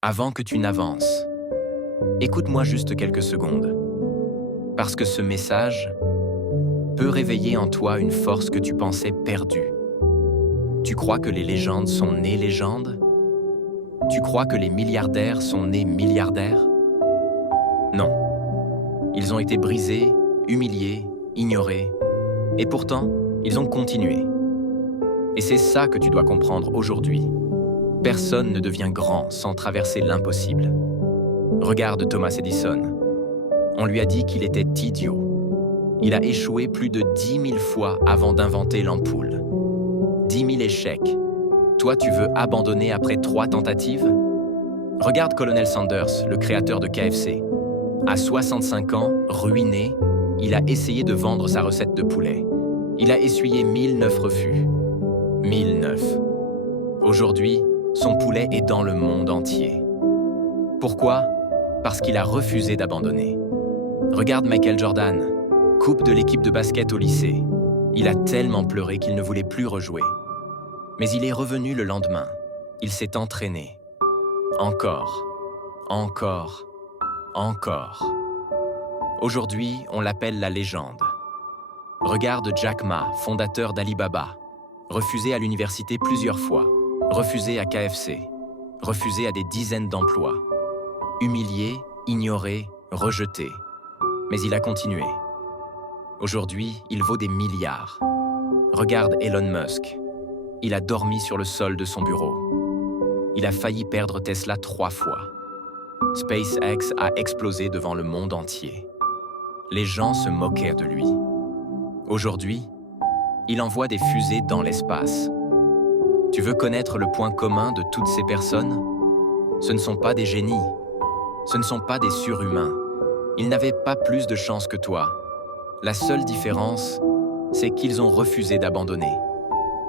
Avant que tu n'avances, écoute-moi juste quelques secondes, parce que ce message peut réveiller en toi une force que tu pensais perdue. Tu crois que les légendes sont nées légendes? Tu crois que les milliardaires sont nés milliardaires? Non. Ils ont été brisés, humiliés, ignorés, et pourtant, ils ont continué. Et c'est ça que tu dois comprendre aujourd'hui. Personne ne devient grand sans traverser l'impossible. Regarde Thomas Edison. On lui a dit qu'il était idiot. Il a échoué plus de 10 000 fois avant d'inventer l'ampoule. 10 000 échecs. Toi, tu veux abandonner après 3 tentatives? Regarde Colonel Sanders, le créateur de KFC. À 65 ans, ruiné, il a essayé de vendre sa recette de poulet. Il a essuyé 1009 refus. 1009. Aujourd'hui, son poulet est dans le monde entier. Pourquoi? Parce qu'il a refusé d'abandonner. Regarde Michael Jordan, coupe de l'équipe de basket au lycée. Il a tellement pleuré qu'il ne voulait plus rejouer. Mais il est revenu le lendemain. Il s'est entraîné. Encore, encore, encore. Aujourd'hui, on l'appelle la légende. Regarde Jack Ma, fondateur d'Alibaba, refusé à l'université plusieurs fois, refusé à KFC, refusé à des dizaines d'emplois, humilié, ignoré, rejeté. Mais il a continué. Aujourd'hui, il vaut des milliards. Regarde Elon Musk. Il a dormi sur le sol de son bureau. Il a failli perdre Tesla 3 fois. SpaceX a explosé devant le monde entier. Les gens se moquaient de lui. Aujourd'hui, il envoie des fusées dans l'espace. Tu veux connaître le point commun de toutes ces personnes? Ce ne sont pas des génies. Ce ne sont pas des surhumains. Ils n'avaient pas plus de chance que toi. La seule différence, c'est qu'ils ont refusé d'abandonner.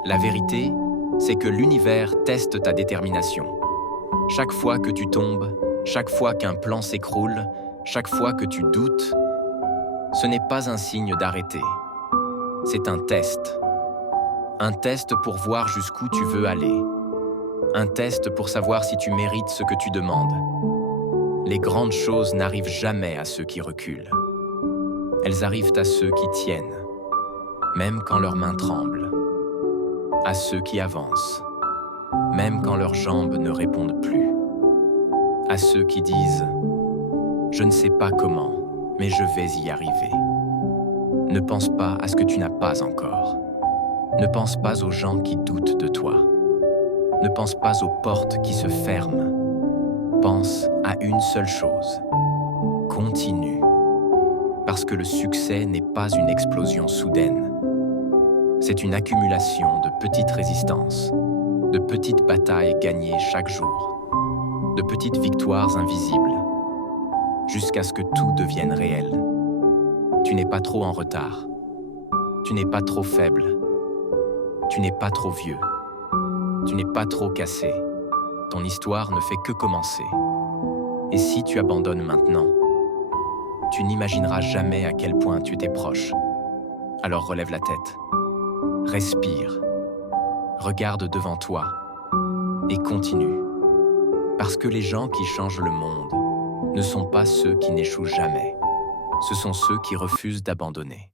La vérité, c'est que l'univers teste ta détermination. Chaque fois que tu tombes, chaque fois qu'un plan s'écroule, chaque fois que tu doutes, ce n'est pas un signe d'arrêter. C'est un test. Un test pour voir jusqu'où tu veux aller. Un test pour savoir si tu mérites ce que tu demandes. Les grandes choses n'arrivent jamais à ceux qui reculent. Elles arrivent à ceux qui tiennent, même quand leurs mains tremblent. À ceux qui avancent, même quand leurs jambes ne répondent plus. À ceux qui disent « Je ne sais pas comment, mais je vais y arriver ». Ne pense pas à ce que tu n'as pas encore. Ne pense pas aux gens qui doutent de toi. Ne pense pas aux portes qui se ferment. Pense à une seule chose. Continue. Parce que le succès n'est pas une explosion soudaine. C'est une accumulation de petites résistances, de petites batailles gagnées chaque jour, de petites victoires invisibles, jusqu'à ce que tout devienne réel. Tu n'es pas trop en retard. Tu n'es pas trop faible. Tu n'es pas trop vieux. Tu n'es pas trop cassé. Ton histoire ne fait que commencer. Et si tu abandonnes maintenant, tu n'imagineras jamais à quel point tu étais proche. Alors relève la tête. Respire. Regarde devant toi. Et continue. Parce que les gens qui changent le monde ne sont pas ceux qui n'échouent jamais. Ce sont ceux qui refusent d'abandonner.